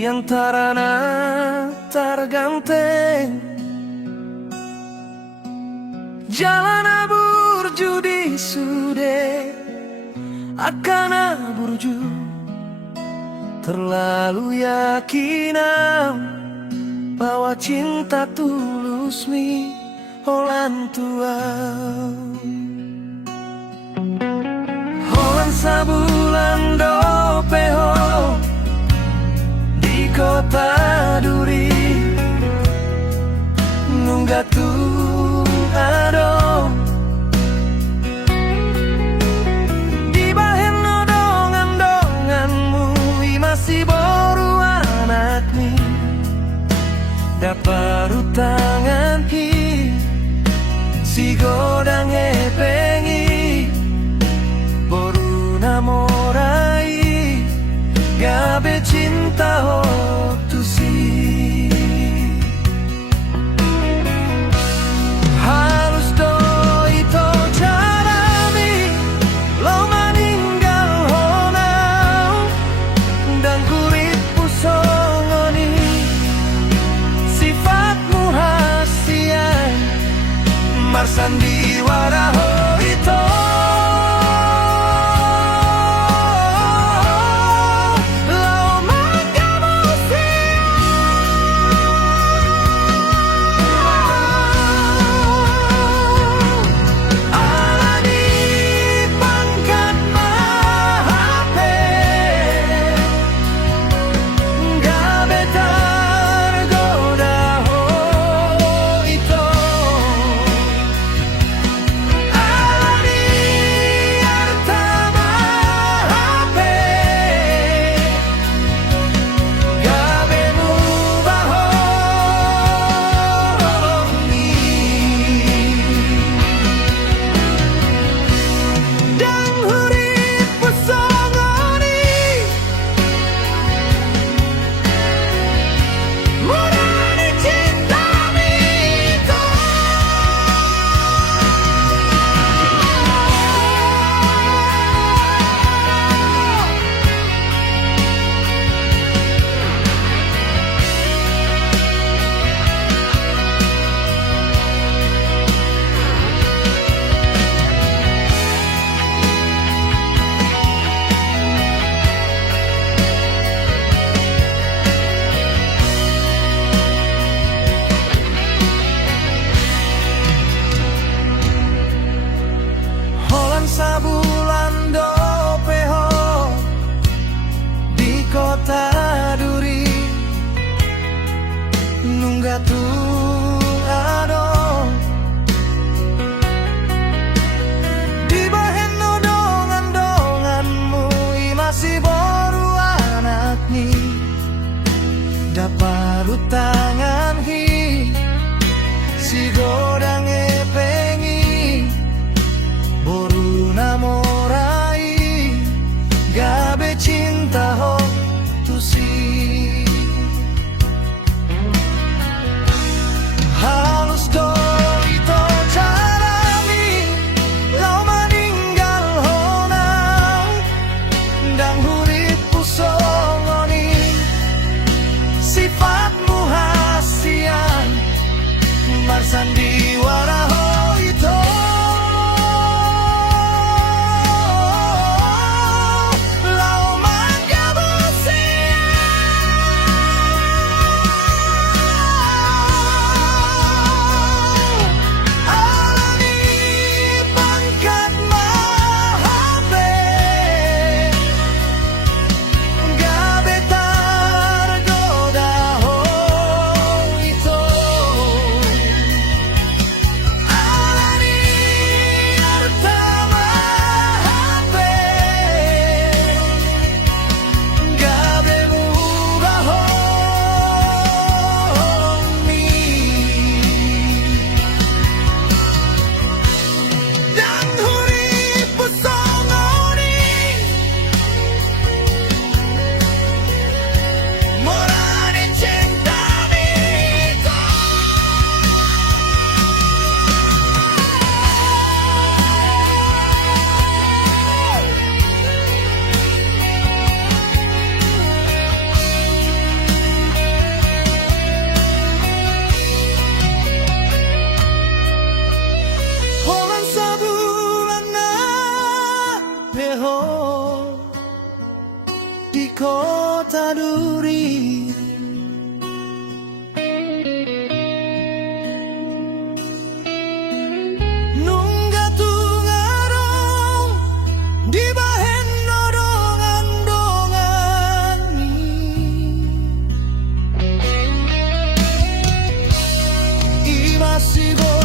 yang tarana terganteng, jalan burju di sude akan burju, terlalu yakinam bahwa cinta tulus mi holan tua. Holan sabulan dopeho di kota Duri, nunggah tuh ado di bahen dongan-donganmu masih boru anak mi dapat tangan hi si godang pengi boru namorai gabe cinta ho tu si halus do itu carami lo meninggal honau dan kulit pusongoni sifatmu hasian marsandi waraho itu. Sabulan dopeho di kota Duri, nunggah tuh ado di bahen dongan-donganmu masih boru anak ni dapat tangan hi si godang pengi boru namorai gabe cinta ho tu si halus do itu carami lau meninggal honau dan hurip pusongoni sifatmu hasian marsandi waraho itu. 마시고